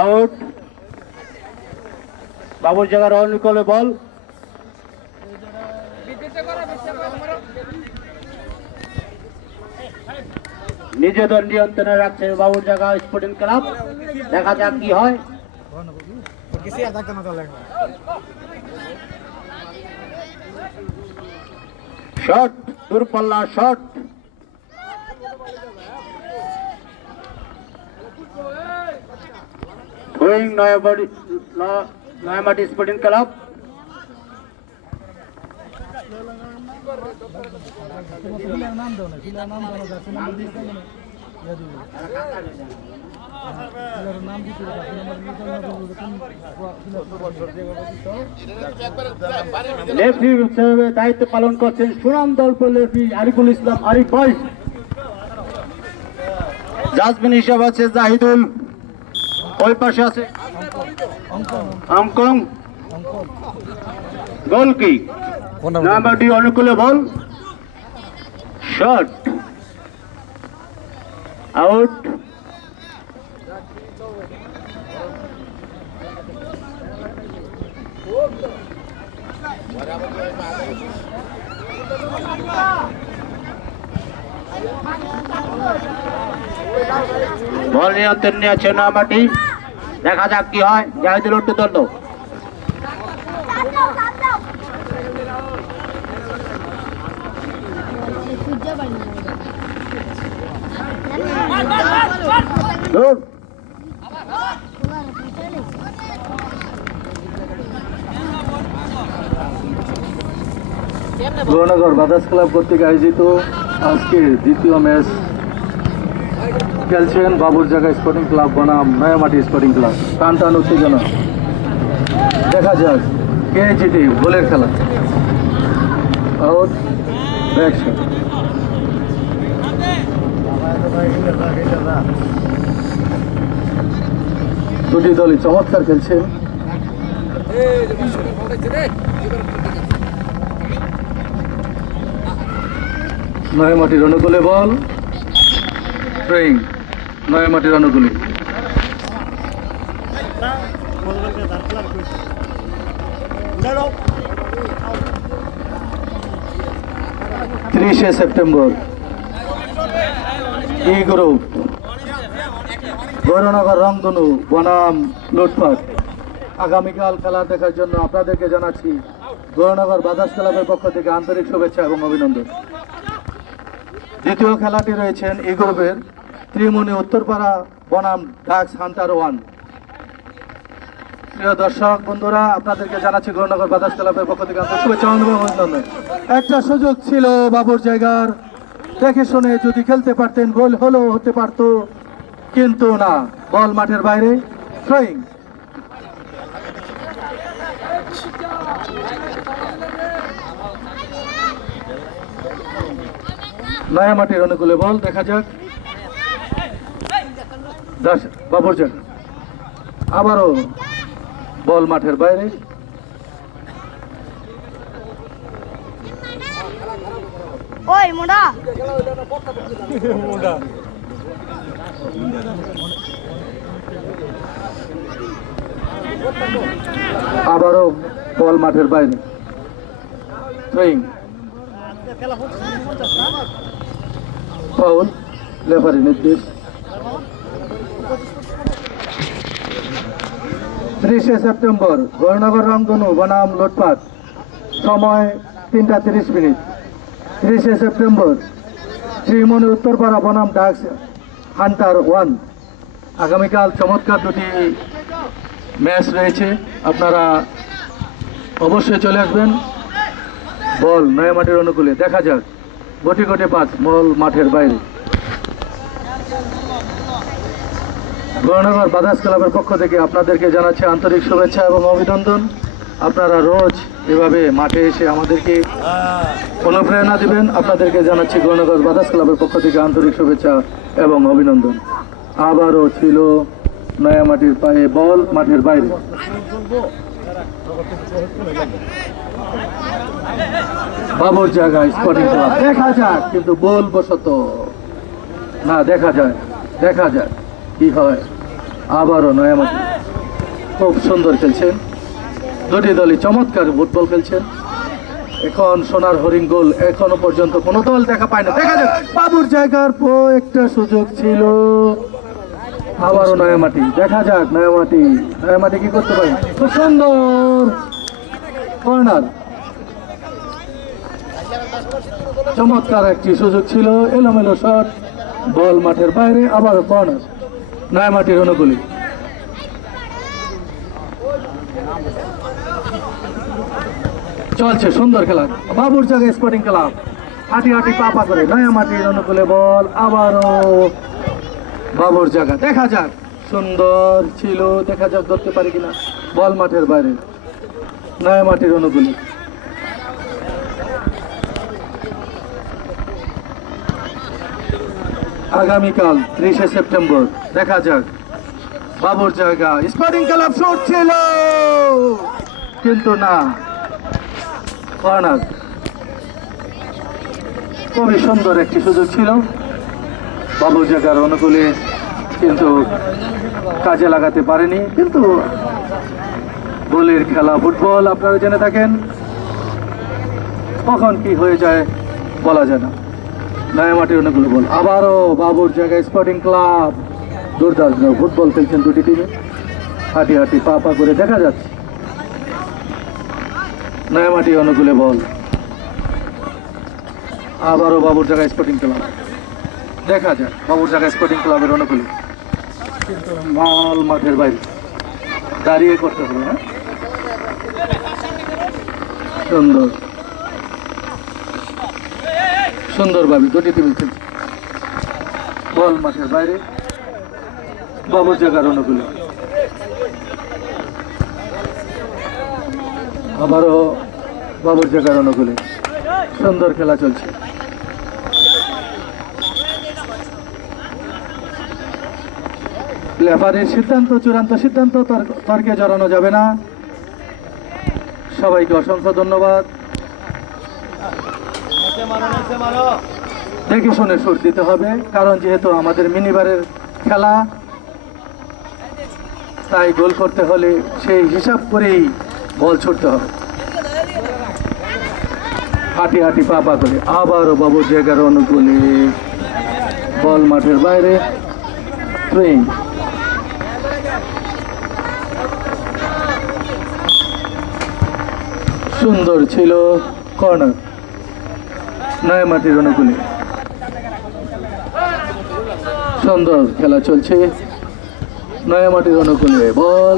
Out. বাবুর জায়গার অনুকূলে বল। নিজেদের নিয়ন্ত্রণে রাখছে বাবুর জায়গা স্পোর্টিং ক্লাব। দেখা যাক কি হয়। শট, দূরপাল্লা shot. Throwing Nayamati sporting club. লেফটি হিসেবে দায়িত্ব পালন করছেন সুনামদল লেফটি আরিফুল ইসলাম আরিফ ভাই। জাজমেন হিসাবে আছে জাহিদুল, ওই পাশে আছে অঙ্কন। গোল কি নাম্বারটি অনুকূলে বল। Shot, out. বল নিয়ন্ত্রণ নিয়েছে নয়ামাটি। দেখা যাক কি হয়। জাহিদুল উঠতে দণ্ড। গৌরনগর বাদাস ক্লাব কর্তৃক আয়োজিত আজকের দ্বিতীয় ম্যাচ খেলছেন বাবুর জায়গা স্পোর্টিং ক্লাব বনাম নয়ামাটি স্পোর্টিং ক্লাব। টান টান উত্তেজনা। দেখা যাক কে জিতে গোলের খেলা। Out, back shot. দুটি দলই চমৎকার খেলছে। নয়ামাটির অনুকূলে বল। থ্রোয়িং নয়ামাটির অনুকূলে। 30শে সেপ্টেম্বর ই গ্রুপ গৌরনগর রংধনু বনাম লুটপাট। আগামীকাল খেলা দেখার জন্য আপনাদেরকে জানাচ্ছি গৌরনগর বাদাস ক্লাবের পক্ষ থেকে আন্তরিক শুভেচ্ছা এবং অভিনন্দন। দ্বিতীয় খেলাটি রয়েছেন ই গ্রুপের ত্রিমুনি উত্তরপাড়া বনাম ডাক্স হান্টার 1। প্রিয় দর্শক বন্ধুরা, আপনাদেরকে জানাচ্ছি গৌরনগর বাদাস ক্লাবের পক্ষ থেকে আন্তরিক শুভেচ্ছা এবং অভিনন্দন। একটা সুযোগ ছিল বাবুর জায়গার, দেখে শুনে যদি খেলতে পারতেন গোল হলেও হতে পারত, কিন্তু না, বল মাঠের বাইরে। থ্রোয়িং নয়ামাটির অনুকূলে বল। দেখা যাক বাবুর জায়গা। আবারও বল মাঠের বাইরে। ওই মোড়া আবারও বল মাঠের বাইরে। থ্রোয়িং ফাউল, রেফারি নির্দেশ। 30শে সেপ্টেম্বর গৌরনগর রংধনু বনাম লুটপাট। সময় 3টা 30 মিনিট। 30শে সেপ্টেম্বর ত্রিমুনি উত্তরপাড়া বনাম ডাক্স হান্টার 1। আগামীকাল চমৎকার দুটি ম্যাচ রয়েছে, আপনারা অবশ্যই চলে আসবেন। বল নয়ামাটির অনুকূলে। দেখা যাক গটি গটি পাস, বল মাঠের বাইরে। গৌরনগর বাদাস ক্লাবের পক্ষ থেকে আপনাদেরকে জানাচ্ছি আন্তরিক শুভেচ্ছা এবং অভিনন্দন। আপনারা রোজ এভাবে মাঠে এসে আমাদেরকে অনুপ্রেরণা দিবেন। আপনাদেরকে জানাচ্ছি গৌরনগর বাদাস ক্লাবের পক্ষ থেকে আন্তরিক শুভেচ্ছা এবং অভিনন্দন। আবারও ছিল নয়ামাটির পায়ে বল মাঠের বাইরে। বাবুর জায়গায় স্পোর্টিং ক্লাব। দেখা যাক, কিন্তু বল বশত না। দেখা যায় কি হয়। আবারও নয়ামাটি খুব সুন্দর খেলছেন, দুটি দলই চমৎকার ফুটবল খেলছেন। এখন সোনার হরিণ গোল এখনো পর্যন্ত কোনো দল দেখা পায় না, দেখা যাক বাবুর জায়গার একটা সুযোগ ছিল। আবারও নয়ামাটি, দেখা যাক নয়ামাটি কি করতে পারে। খুব সুন্দর কর্নার, চমৎকার একটি সুযোগ ছিল, এলোমেলো শট, বল মাঠের বাইরে, আবারও কর্নার নয়ামাটির অনুকূলে। চলছে সুন্দর খেলা, বাবুর জায়গায় স্পোর্টিং ক্লাব হাঁটি হাঁটি পাপা করে নয়ামাটির অনুকূলে বল, আবারও বাবুর জায়গা, দেখা যাক সুন্দর ছিল, দেখা যাক ধরতে পারি কিনা, বল মাঠের বাইরে নয়ামাটির অনুকূলে। আগামীকাল 30শে সেপ্টেম্বর, দেখা যাক বাবুর জায়গা স্পোর্টিং ক্লাব শট ছিল কিন্তু না, কর্নার। খুবই সুন্দর একটি সুযোগ ছিল বাবুর জায়গার অনুকূলে, কিন্তু কাজে লাগাতে পারেনি। কিন্তু গোলের খেলা ফুটবল, আপনারা জেনে থাকেন, কখন কি হয়ে যায় বলা যায় না। নয়ামাটির অনুকূলে বল, আবারও বাবুর জায়গায় স্পোর্টিং ক্লাব, দুর্দান্ত ফুটবল খেলছেন দুটি টিমে, হাঁটি হাঁটি পা পা করে, দেখা যাচ্ছে নয়ামাটির অনুকূলে বল, আবারও বাবুর জায়গায় স্পোর্টিং ক্লাব, দেখা যাক বাবুর জায়গায় স্পোর্টিং ক্লাবের অনুকূলে, কিন্তু বল মাঠের বাইরে, দাঁড়িয়ে করতে হবে। হ্যাঁ, সুন্দর সুন্দরভাবে দুটি টিম খেলছে, বল মাঠের বাইরে, বাবুর জায়গার অনুকূলে, আবারও বাবুর জায়গার অনুকূলে, সুন্দর খেলা চলছে। লেফারির সিদ্ধান্ত, চূড়ান্ত সিদ্ধান্ত, তর্কে জড়ানো যাবে না। সবাইকে অসংখ্য ধন্যবাদ। দেখে শুনে সুর দিতে হবে, কারণ যেহেতু আমাদের মিনিবারের খেলা, তাই গোল করতে হলে সেই হিসাব করেই বল ছুটতে হবে, হাঁটি হাঁটি পা পা করে, আবারও বাবুর জায়গার অনুকূলে বল মাঠের বাইরে, ট্রেন সুন্দর ছিল, কর্নার নয়ামাটির অনুকূলে, সুন্দর খেলা চলছে নয়ামাটির অনুকূলে, বল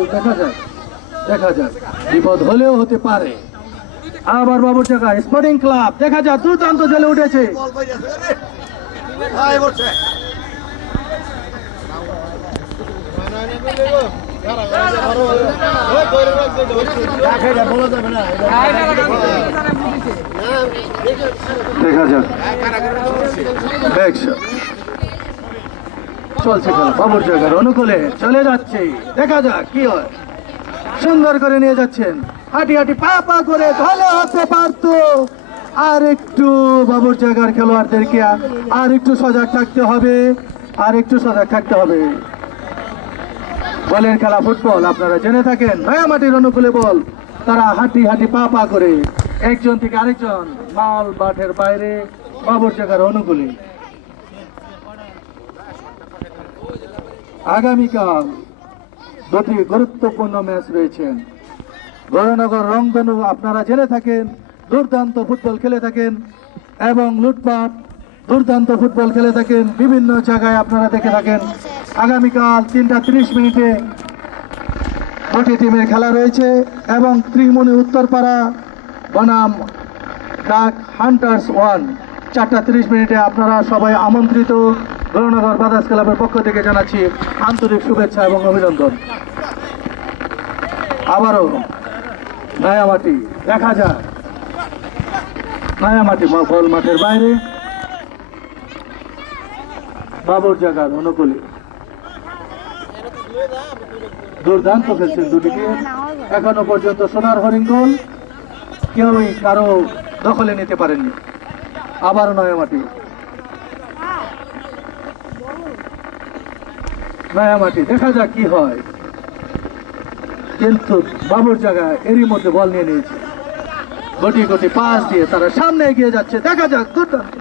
দেখা যাক বিপদ হলেও হতে পারে। আবার বাবুর জায়গায় স্পোর্টিং ক্লাব, দেখা যাক দুর্দান্ত জ্বলে উঠেছে, দেখা যাক চলছে খেলা, বাবুর জায়গার অনুকূলে চলে যাচ্ছে, দেখা যাক কি হয়। সুন্দর করে নিয়ে যাচ্ছেন, হাঁটি হাঁটি পা পা করে, ভালো হতে পারতো আর একটু, বাবুর জায়গার খেলোয়াড়দেরকে আর একটু সজাগ থাকতে হবে, বলের খেলা ফুটবল, আপনারা জেনে থাকেন। নয়ামাটির অনুকূলে বল, তারা হাঁটি হাঁটি পা পা করে একজন থেকে আরেকজন, মাল মাঠের বাইরে, বাবুর জায়গার অনুকূলে। আগামীকাল দুটি গুরুত্বপূর্ণ ম্যাচ রয়েছেন। গৌরনগর রংধনু, আপনারা জেনে থাকেন, দুর্দান্ত ফুটবল খেলে থাকেন এবং লুটপাট দুর্দান্ত ফুটবল খেলে থাকেন, বিভিন্ন জায়গায় আপনারা দেখে থাকেন। আগামীকাল 3:30 দুটি টিমের খেলা রয়েছে এবং ত্রিমণি উত্তরপাড়া বনাম ডাক হান্টার্স 1, 4:30 আপনারা সবাই আমন্ত্রিত। গৌরনগর ব্রাদার্স ক্লাবের পক্ষ থেকে জানাচ্ছি আন্তরিক শুভেচ্ছা এবং অভিনন্দন। আবারও নয়ামাটি, দেখা যায় নয়ামাটি বল মাঠের বাইরে, বাবুর জায়গার অনুকূলে, দুর্দান্ত খেলছেন দুটি টিম, এখনো পর্যন্ত সোনার হরিণ গোল কেউই কারো দখলে নিতে পারেননি। আবারও নয়ামাটি, নয়ামাটি, দেখা যাক কি হয়। কিন্তু বাবুর জায়গায় এরই মধ্যে বল নিয়ে নিয়েছে, গটি গটি পাস দিয়ে তারা সামনে এগিয়ে যাচ্ছে। দেখা যাক, দুর্দান্ত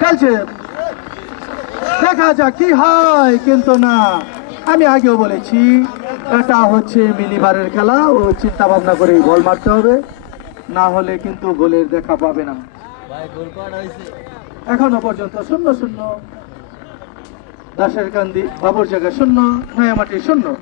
খেলছে, দেখা যাক কি হয়। কিন্তু না, আমি আগেও বলেছি এটা হচ্ছে মিনিবারের খেলা, ও চিন্তা ভাবনা করে বল মারতে হবে, না হলে কিন্তু গোলের দেখা পাবে না। এখনো পর্যন্ত 0-0, দাসের কান্দি বাবুর জায়গা 0, নয়ামাটি 0।